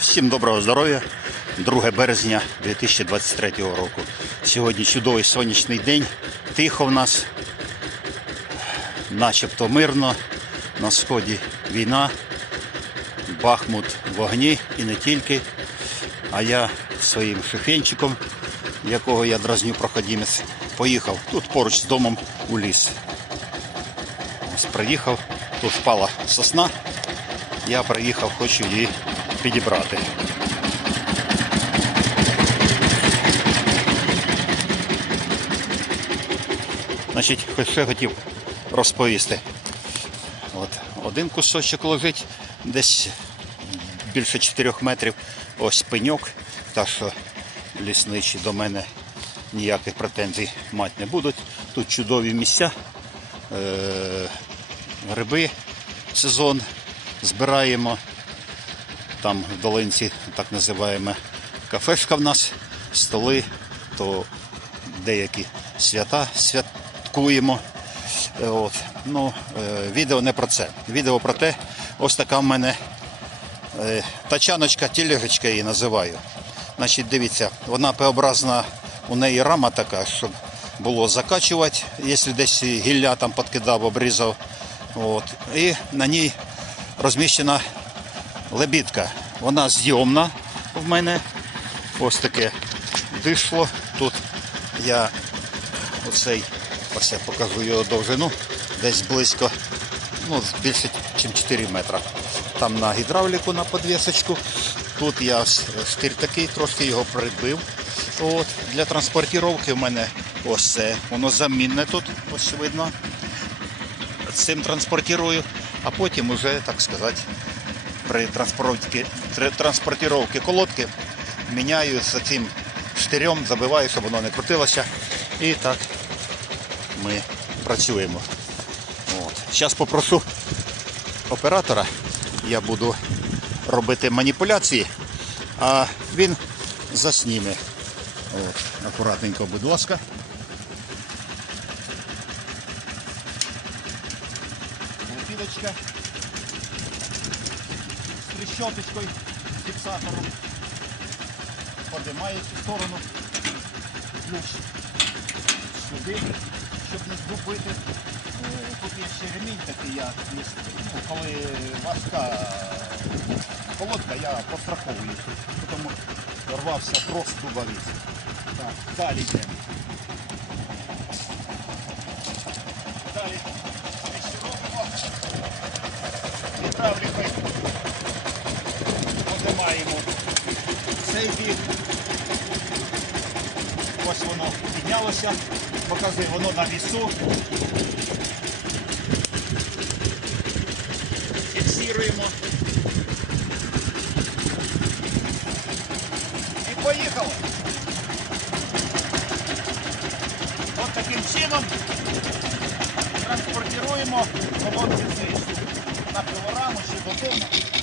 Всім доброго здоров'я. 2 березня 2023 року. Сьогодні чудовий сонячний день. Тихо в нас, начебто мирно. На сході війна, Бахмут вогні і не тільки. А я своїм шефенчиком, якого я дразню проходимець, поїхав тут поруч з домом у ліс. Приїхав, тут впала сосна. Я приїхав, хочу її підібрати. Значить, ще хотів розповісти. От, один кусочок лежить десь більше 4 метрів. Ось пеньок. Так що лісничі до мене ніяких претензій мати не будуть. Тут чудові місця. Е- гриби сезон збираємо. Там в долинці так називаємо кафешка в нас, столи, то деякі свята святкуємо. Е, От. Ну, е, відео не про це. Відео про те, ось така в мене е, тачаночка, тележечка її називаю. Значить, дивіться, вона П-образна, у неї рама така, щоб було закачувати, якщо десь гілля там підкидав, обрізав. От. І на ній розміщена лебідка. Вона зйомна в мене. Ось таке дишло. Тут я оцей, ось я покажу його довжину, десь близько, ну, більше, ніж 4 метра. Там на гідравліку на подвісочку. Тут я штир такий, трошки його прибив. От, для транспортування в мене ось це. Воно замінне тут, ось видно цим транспортирую, а потім уже, так сказати, при транспортировці, транспортировці колодки міняю з цим штирем, забиваю, щоб воно не крутилося. І так ми працюємо. Зараз попрошу оператора, я буду робити маніпуляції, а він засніме. От. Акуратненько, будь ласка. Лопілочка з тріщоточкою, з фіксатором. Подимає цю сторону. Ключ сюди, щоб не згубити. Е, Тут є ще ремінь такий, я, ну, коли важка колодка, я постраховую, тому рвався трос дубовіць. Так, далі йдемо. Далі робимо. Подимаємо цей бік. Ось воно піднялося, показує воно на вісу. Фіксуємо. І поїхали. От таким чином транспортуємо знизу на пилораму чи додому.